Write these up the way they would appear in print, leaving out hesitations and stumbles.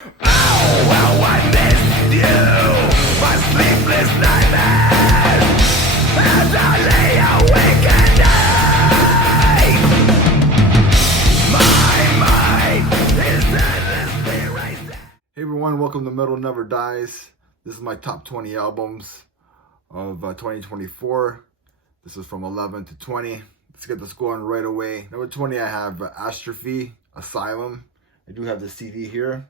How I missed you, my sleepless nightmares, as I lay awake at night. My mind is endlessly racing. Hey everyone, welcome to Metal Never Dies. This is my top 20 albums of 2024. This is from 11 to 20. Let's get this going right away. Number 20, I have Astrophy, Asylum. I do have the CD here.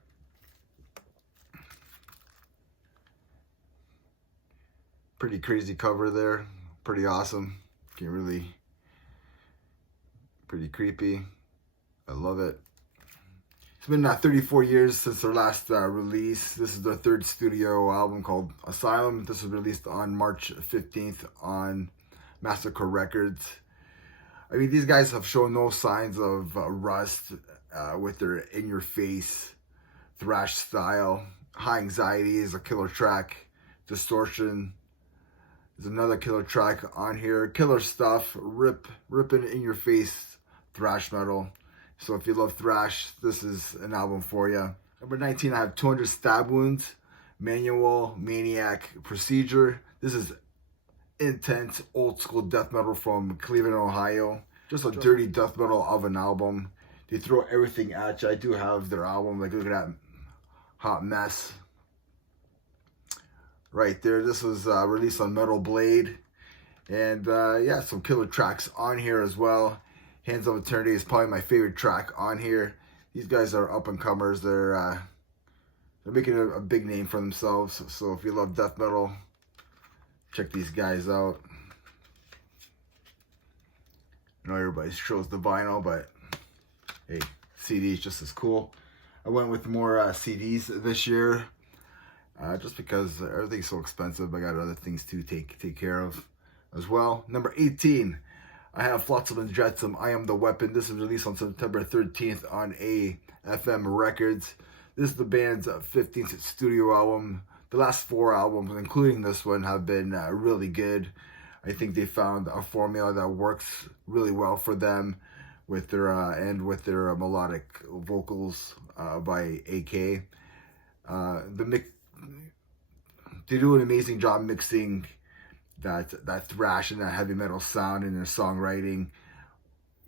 Pretty crazy cover there. Pretty awesome. Pretty creepy. I love it. It's been 34 years since their last release. This is their third studio album called Asylum. This was released on March 15th on Massacre Records. I mean, these guys have shown no signs of rust with their in-your-face thrash style. High Anxiety is a killer track. Distortion is another killer track on here. Killer stuff, ripping in-your-face thrash metal. So if you love thrash, this is an album for you. Number 19, I have 200 Stab Wounds, Manual, Maniac, Procedure. This is intense, old school death metal from Cleveland, Ohio. Just a dirty death metal of an album. They throw everything at you. I do have their album. Like, look at that Hot Mess right there. This was released on Metal Blade. And yeah, some killer tracks on here as well. Hands of Eternity is probably my favorite track on here. These guys are up and comers. They're making a big name for themselves. So if you love death metal, check these guys out. I know everybody shows the vinyl, but hey, CD is just as cool. I went with more CDs this year, just because everything's so expensive. I got other things to take care of as well. Number 18. I have Flotsam and Jetsam, I Am the Weapon. This is released on September 13th on AFM Records. This is the band's 15th studio album. The last 4 albums, including this one, have been really good. I think they found a formula that works really well for them with their melodic vocals by AK. They do an amazing job mixing that thrash and that heavy metal sound in their songwriting.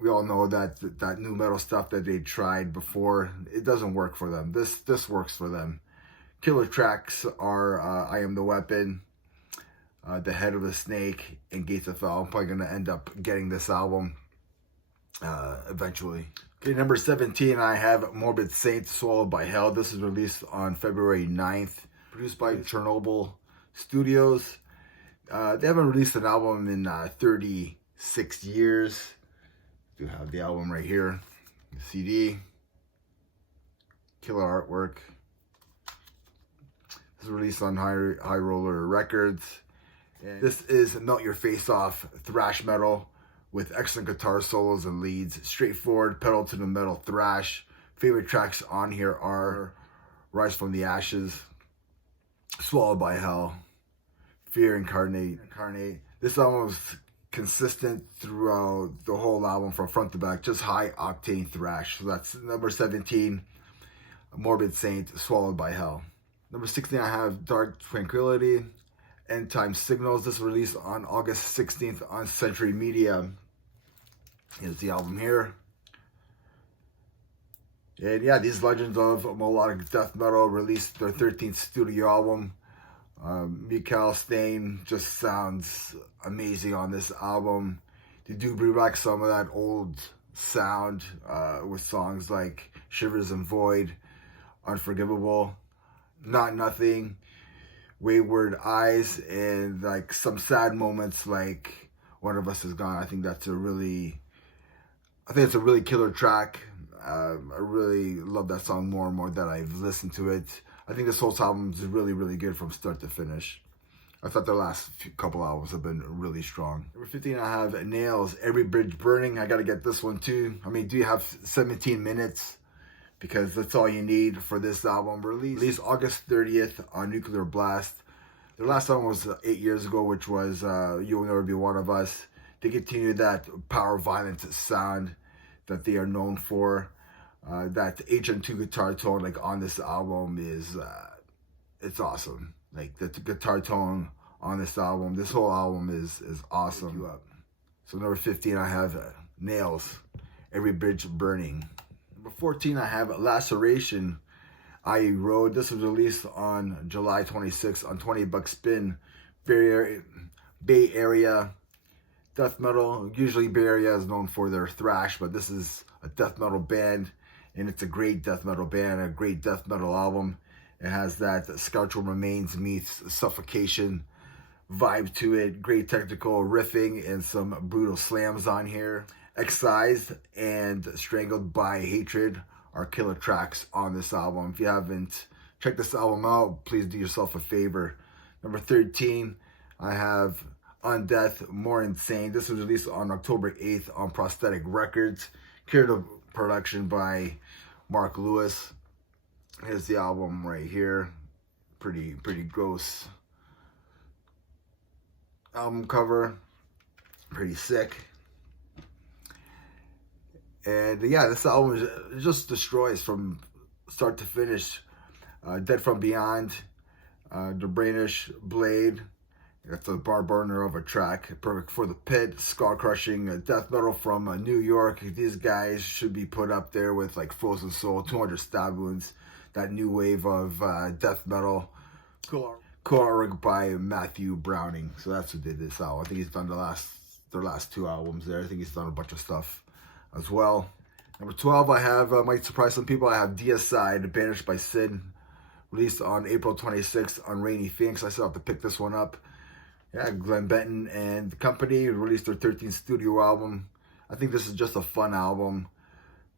We all know that new metal stuff that they tried before, it doesn't work for them. This works for them. Killer tracks are I Am the Weapon, The Head of the Snake, and Gates of Hell. I'm probably going to end up getting this album eventually. Okay, number 17, I have Morbid Saint, Swallowed by Hell. This is released on February 9th. Produced by Chernobyl Studios. They haven't released an album in 36 years. I do have the album right here. The CD. Killer artwork. This is released on High Roller Records. And this is Melt Your Face Off thrash metal with excellent guitar solos and leads. Straightforward pedal to the metal thrash. Favorite tracks on here are Rise from the Ashes, Swallowed by Hell, Fear Incarnate. This album was consistent throughout the whole album from front to back. Just high octane thrash. So that's number 17, Morbid Saint, Swallowed by Hell. Number 16, I have Dark Tranquillity, End Time Signals. This was released on August 16th on Century Media. Here's the album here. And yeah, these legends of melodic death metal released their 13th studio album. Mikael Stanne just sounds amazing on this album. They do bring back some of that old sound with songs like Shivers and Void, Unforgivable, Not Nothing, Wayward Eyes, and like some sad moments like One of Us Is Gone. I think it's a really killer track. I really love that song more and more that I've listened to it. I think this whole album is really, really good from start to finish. I thought the last couple albums have been really strong. Number 15, I have Nails, Every Bridge Burning. I got to get this one too. I mean, do you have 17 minutes? Because that's all you need for this album. Released August 30th on Nuclear Blast. Their last album was 8 years ago, which was You'll Never Be One of Us. They continue that power violent sound that they are known for. That HM2 guitar tone, like on this album, is it's awesome. Like the guitar tone on this album, this whole album is awesome. So number 15, I have Nails, Every Bridge Burning. Number 14, I have Laceration, IE Road. This was released on July 26th on 20 Buck Spin. Bay Area death metal. Usually Bay Area is known for their thrash, but this is a death metal band, and it's a great death metal band, a great death metal album. It has that Skeletal Remains meets Suffocation vibe to it. Great technical riffing and some brutal slams on here. Excised and Strangled by Hatred are killer tracks on this album. If you haven't checked this album out, please do yourself a favor. Number 13, I have Undeath, More Insane. This was released on October 8th on Prosthetic Records. Creative production by Mark Lewis. Here's the album right here. Pretty gross album cover. Pretty sick. And yeah, this album just destroys from start to finish. Dead from Beyond, The Brainish Blade. That's a bar burner of a track. Perfect for the Pit, skull crushing death metal from New York. These guys should be put up there with like Frozen Soul, 200 Stab Wounds, that new wave of death metal. Cool artwork by Matthew Browning. So that's who did this album. I think he's done their last two albums there. I think he's done a bunch of stuff as well. Number 12, I have, might surprise some people, I have Deicide, Banished by Sin, released on April 26th on Rainy Phoenix. I still have to pick this one up. Yeah, Glenn Benton and the company released their 13th studio album. I think this is just a fun album.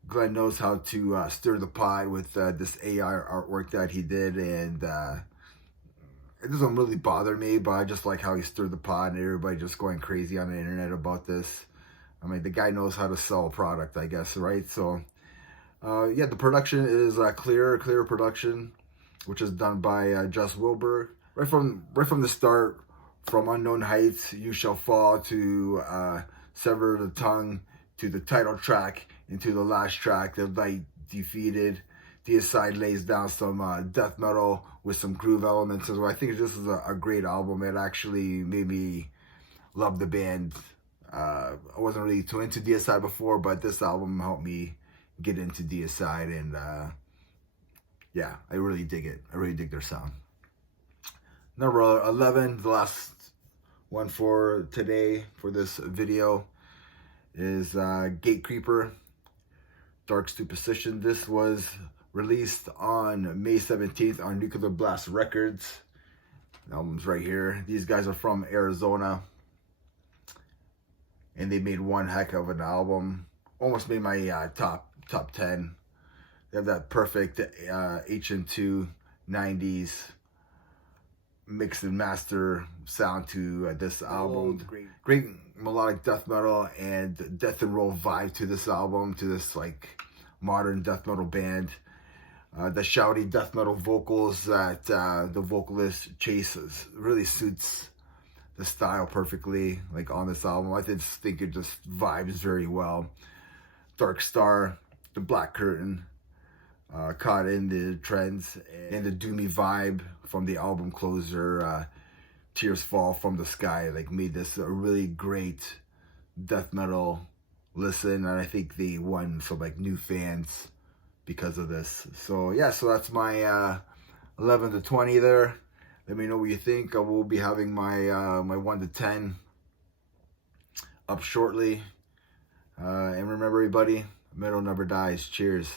Glenn knows how to stir the pot with this AI artwork that he did, and it doesn't really bother me, but I just like how he stirred the pot and everybody just going crazy on the internet about this. I mean, the guy knows how to sell a product, I guess, right? So, yeah, the production is clear production, which is done by Jess Wilbur. Right from the start, from Unknown Heights, You Shall Fall, to Sever the Tongue, to the title track, into the last track, The Light Defeated. Deicide lays down some death metal with some groove elements as well. I think this is a great album. It actually made me love the band. I wasn't really too into Deicide before, but this album helped me get into Deicide, and yeah, I really dig it. I really dig their sound. Number 11, the last one for today, for this video, is Gatecreeper, Dark Superstition. This was released on May 17th on Nuclear Blast Records. The album's right here. These guys are from Arizona, and they made one heck of an album. Almost made my top 10. They have that perfect HM2 90s mix and master sound to this album. Great melodic death metal and death and roll vibe to this album, to this like modern death metal band. The shouty death metal vocals that the vocalist chases really suits the style perfectly, like on this album. I just think it just vibes very well. Dark Star, The Black Curtain, caught in the trends, and the doomy vibe from the album closer, Tears Fall from the Sky, like made this a really great death metal listen, and I think they won some like new fans because of this. So yeah, so that's my 11 to 20 there. Let me know what you think. I will be having my my 1 to 10 up shortly. And remember, everybody, metal never dies. Cheers.